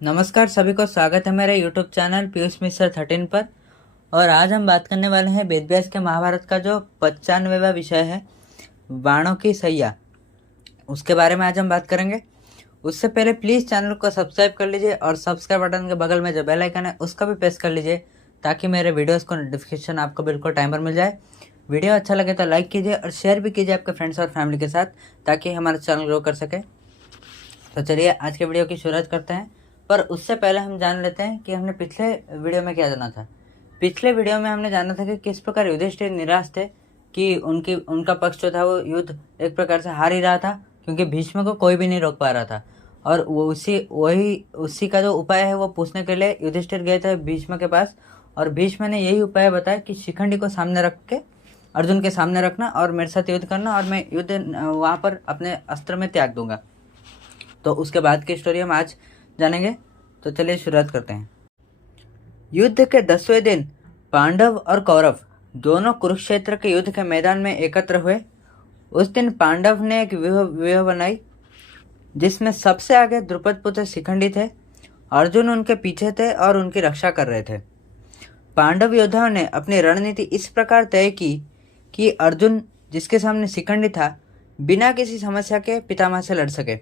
नमस्कार सभी को स्वागत है मेरे यूट्यूब चैनल पीयूष मिश्र 13 पर। और आज हम बात करने वाले हैं वेद व्यास के महाभारत का जो 95वां विषय है बाणों की सैया, उसके बारे में आज हम बात करेंगे। उससे पहले प्लीज़ चैनल को सब्सक्राइब कर लीजिए और सब्सक्राइब बटन के बगल में जो बेल आइकन है उसका भी प्रेस कर लीजिए ताकि मेरे वीडियोज़ को नोटिफिकेशन आपको बिल्कुल टाइम पर मिल जाए। वीडियो अच्छा लगे तो लाइक कीजिए और शेयर भी कीजिए आपके फ्रेंड्स और फैमिली के साथ ताकि हमारा चैनल ग्रो कर सके। तो चलिए आज के वीडियो की शुरुआत करते हैं, पर उससे पहले हम जान लेते हैं कि हमने पिछले वीडियो में क्या जाना था। पिछले वीडियो में हमने जाना था कि किस प्रकार युधिष्ठिर निराश थे कि उनका पक्ष जो था वो युद्ध एक प्रकार से हार ही रहा था क्योंकि भीष्म को कोई भी नहीं रोक पा रहा था। और वो उसी का जो उपाय है वो पूछने के लिए युधिष्ठिर गए थे भीष्म के पास। और भीष्म ने यही उपाय बताया कि शिखंडी को सामने रख के अर्जुन के सामने रखना और मेरे साथ युद्ध करना और मैं युद्ध वहाँ पर अपने अस्त्र में त्याग दूंगा। तो उसके बाद की स्टोरी हम आज जानेंगे। तो चलिए शुरुआत करते हैं। युद्ध के 10वें दिन पांडव और कौरव दोनों कुरुक्षेत्र के युद्ध के मैदान में एकत्र हुए। उस दिन पांडव ने एक व्यूह बनाई जिसमें सबसे आगे द्रुपद पुत्र शिखंडी थे। अर्जुन उनके पीछे थे और उनकी रक्षा कर रहे थे। पांडव योद्धाओं ने अपनी रणनीति इस प्रकार तय की कि अर्जुन जिसके सामने शिखंडी था बिना किसी समस्या के पितामह से लड़ सके।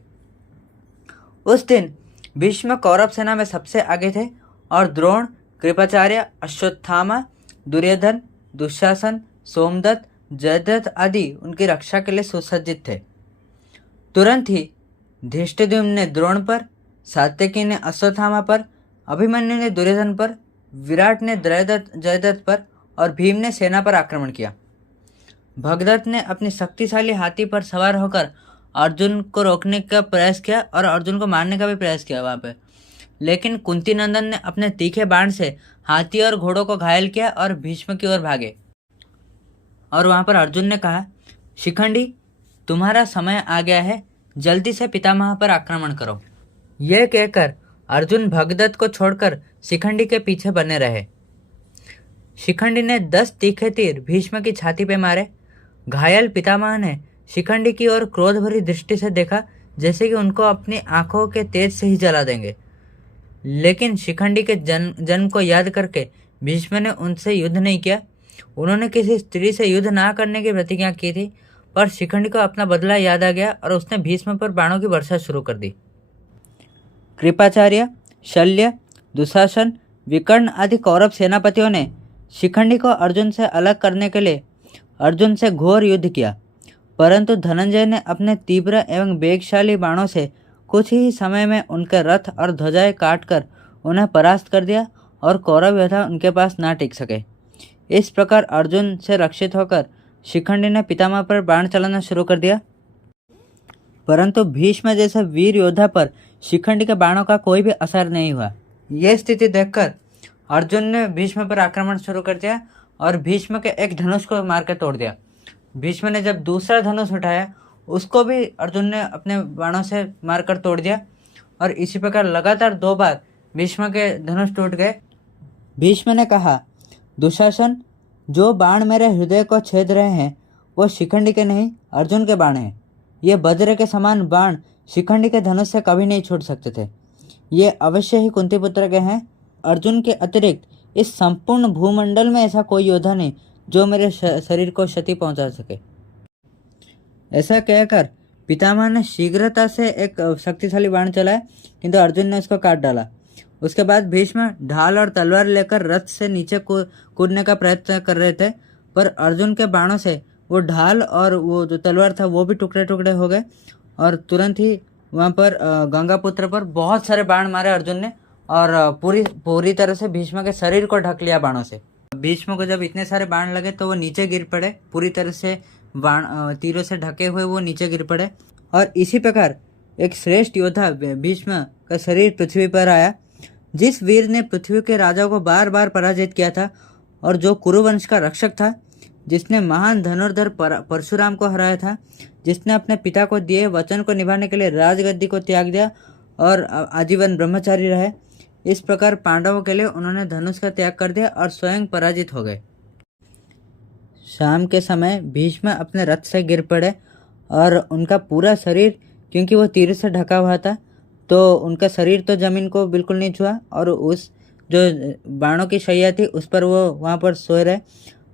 उस दिन भीष्म कौरव सेना में सबसे आगे थे और द्रोण, कृपाचार्य, अश्वत्थामा, दुर्योधन, दुशासन, सोमदत्त, जयद्रथ आदि उनकी रक्षा के लिए सुसज्जित थे। तुरंत ही धृष्टद्युम्न ने द्रोण पर, सात्यकी ने अश्वत्थामा पर, अभिमन्यु ने दुर्योधन पर, विराट ने जयद्रथ पर और भीम ने सेना पर आक्रमण किया। भगदत्त ने अपनी शक्तिशाली हाथी पर सवार होकर अर्जुन को रोकने का प्रयास किया और अर्जुन को मारने का भी प्रयास किया वहाँ पे, लेकिन कुंती नंदन ने अपने तीखे बाण से हाथी और घोड़ों को घायल किया और भीष्म की ओर भागे। और वहाँ पर अर्जुन ने कहा, शिखंडी तुम्हारा समय आ गया है, जल्दी से पितामह पर आक्रमण करो। यह कहकर अर्जुन भगदत्त को छोड़कर शिखंडी के पीछे बने रहे। शिखंडी ने 10 तीखे तीर भीष्म की छाती पे मारे। घायल पितामह ने शिखंडी की ओर क्रोध भरी दृष्टि से देखा जैसे कि उनको अपनी आंखों के तेज से ही जला देंगे। लेकिन शिखंडी के जन्म को याद करके भीष्म ने उनसे युद्ध नहीं किया। उन्होंने किसी स्त्री से युद्ध ना करने की प्रतिज्ञा की थी, पर शिखंडी को अपना बदला याद आ गया और उसने भीष्म पर बाणों की वर्षा शुरू कर दी। कृपाचार्य, शल्य, दुशासन, विकर्ण आदि कौरव सेनापतियों ने शिखंडी को अर्जुन से अलग करने के लिए अर्जुन से घोर युद्ध किया, परंतु धनंजय ने अपने तीव्र एवं वेगशाली बाणों से कुछ ही समय में उनके रथ और ध्वजाएं काटकर उन्हें परास्त कर दिया और कौरव योद्धा उनके पास ना टिक सके। इस प्रकार अर्जुन से रक्षित होकर शिखंडी ने पितामह पर बाण चलाना शुरू कर दिया, परंतु भीष्म जैसे वीर योद्धा पर शिखंडी के बाणों का कोई भी असर नहीं हुआ। यह स्थिति देखकर अर्जुन ने भीष्म पर आक्रमण शुरू कर दिया और भीष्म के एक धनुष को मार कर तोड़ दिया। भीष्म ने जब दूसरा धनुष उठाया उसको भी अर्जुन ने अपने बाणों से मारकर तोड़ दिया और इसी प्रकार लगातार 2 बार भीष्म के धनुष टूट गए। भीष्म ने कहा, दुशासन, जो बाण मेरे हृदय को छेद रहे हैं वो शिखंडी के नहीं अर्जुन के बाण हैं। ये वज्र के समान बाण शिखंडी के धनुष से कभी नहीं छूट सकते थे। ये अवश्य ही कुंती पुत्र के हैं। अर्जुन के अतिरिक्त इस संपूर्ण भूमंडल में ऐसा कोई योद्धा नहीं जो मेरे शरीर को क्षति पहुंचा सके। ऐसा कहकर पितामह ने शीघ्रता से एक शक्तिशाली बाण चलाया, किंतु अर्जुन ने उसको काट डाला। उसके बाद भीष्म ढाल और तलवार लेकर रथ से नीचे कूदने का प्रयत्न कर रहे थे, पर अर्जुन के बाणों से वो ढाल और वो जो तलवार था वो भी टुकड़े टुकड़े हो गए और तुरंत ही वहाँ पर गंगापुत्र पर बहुत सारे बाण मारे अर्जुन ने और पूरी तरह से भीष्म के शरीर को ढक लिया बाणों से। भीष्म को जब इतने सारे बाण लगे तो वो नीचे गिर पड़े, पूरी तरह से बाण तीरों से ढके हुए वो नीचे गिर पड़े। और इसी प्रकार एक श्रेष्ठ योद्धा भीष्म का शरीर पृथ्वी पर आया, जिस वीर ने पृथ्वी के राजाओं को बार बार पराजित किया था और जो कुरुवंश का रक्षक था, जिसने महान धनुर्धर परशुराम को हराया था, जिसने अपने पिता को दिए वचन को निभाने के लिए राजगद्दी को त्याग दिया और आजीवन ब्रह्मचारी रहे। इस प्रकार पांडवों के लिए उन्होंने धनुष का त्याग कर दिया और स्वयं पराजित हो गए। शाम के समय भीष्म अपने रथ से गिर पड़े और उनका पूरा शरीर, क्योंकि वो तीर से ढका हुआ था, तो उनका शरीर तो ज़मीन को बिल्कुल नहीं छुआ और उस जो बाणों की शैया थी उस पर वो वहाँ पर सोए रहे,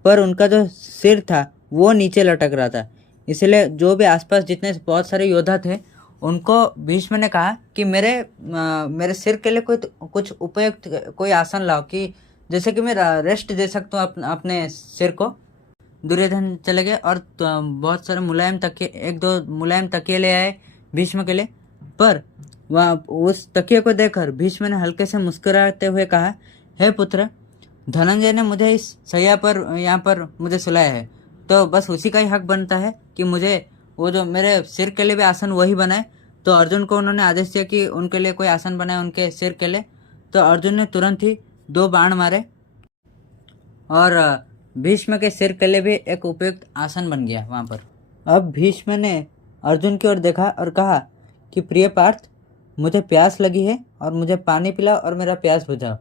पर उनका जो सिर था वो नीचे लटक रहा था। इसलिए जो भी आसपास जितने बहुत सारे योद्धा थे उनको भीष्म ने कहा कि मेरे सिर के लिए कुछ उपयुक्त कोई आसन लाओ, कि जैसे कि मैं रेस्ट दे सकता हूँ अपने सिर को। दुर्योधन चले गए और बहुत सारे मुलायम तकिए, एक दो मुलायम तकिए ले आए भीष्म के लिए। पर वह उस तकिए को देखकर भीष्म ने हल्के से मुस्कुराते हुए कहा, हे पुत्र, धनंजय ने मुझे इस शैया पर यहाँ पर मुझे सुलाया है, तो बस उसी का ही हक बनता है कि मुझे वो जो मेरे सिर के लिए भी आसन वही बनाए। तो अर्जुन को उन्होंने आदेश दिया कि उनके लिए कोई आसन बनाए उनके सिर के लिए। तो अर्जुन ने तुरंत ही 2 बाण मारे और भीष्म के सिर के लिए भी एक उपयुक्त आसन बन गया वहाँ पर। अब भीष्म ने अर्जुन की ओर देखा और कहा कि प्रिय पार्थ, मुझे प्यास लगी है और मुझे पानी पिलाओ और मेरा प्यास बुझाओ।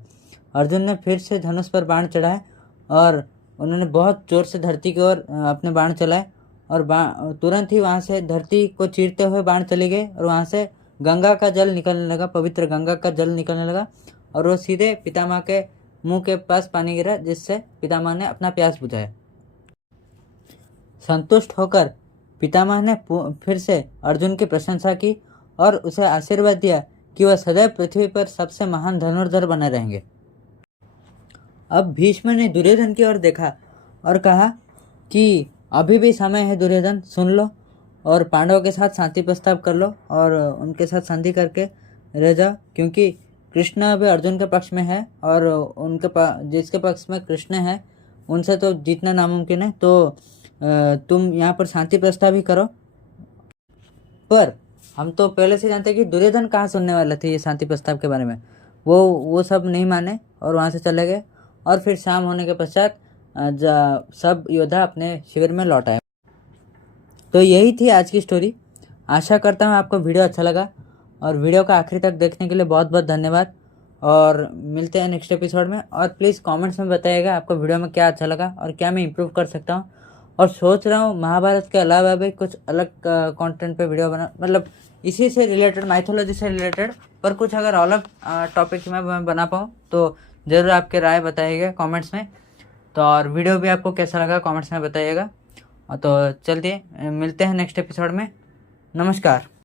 अर्जुन ने फिर से धनुष पर बाण चढ़ाए और उन्होंने बहुत जोर से धरती की ओर अपने बाण चलाए और तुरंत ही वहाँ से धरती को चीरते हुए बाण चले गए और वहाँ से गंगा का जल निकलने लगा, पवित्र गंगा का जल निकलने लगा और वो सीधे पितामह के मुंह के पास पानी गिरा, जिससे पितामह ने अपना प्यास बुझाया। संतुष्ट होकर पितामह ने फिर से अर्जुन की प्रशंसा की और उसे आशीर्वाद दिया कि वह सदैव पृथ्वी पर सबसे महान धनुर्धर बने रहेंगे। अब भीष्म ने दुर्योधन की ओर देखा और कहा कि अभी भी समय है दुर्योधन, सुन लो और पांडवों के साथ शांति प्रस्ताव कर लो और उनके साथ संधि करके रह जाओ, क्योंकि कृष्ण अभी अर्जुन के पक्ष में है और जिसके पक्ष में कृष्ण है उनसे तो जीतना नामुमकिन है। तो तुम यहाँ पर शांति प्रस्ताव ही करो। पर हम तो पहले से जानते हैं कि दुर्योधन कहाँ सुनने वाले थे ये शांति प्रस्ताव के बारे में। वो सब नहीं माने और वहाँ से चले गए और फिर शाम होने के पश्चात सब योद्धा अपने शिविर में लौट आए। तो यही थी आज की स्टोरी। आशा करता हूँ आपको वीडियो अच्छा लगा और वीडियो का आखिरी तक देखने के लिए बहुत बहुत धन्यवाद और मिलते हैं नेक्स्ट एपिसोड में। और प्लीज़ कमेंट्स में बताइएगा आपको वीडियो में क्या अच्छा लगा और क्या मैं इम्प्रूव कर सकता हूँ। और सोच रहा हूँ महाभारत के अलावा भी कुछ अलग कंटेंट पे वीडियो बना, मतलब इसी से रिलेटेड, माइथोलॉजी से रिलेटेड, पर कुछ अगर अलग टॉपिक में बना पाऊँ तो ज़रूर आपके राय बताइएगा कमेंट्स में। तो और वीडियो भी आपको कैसा लगा कमेंट्स में बताइएगा। तो चलिए मिलते हैं नेक्स्ट एपिसोड में। नमस्कार।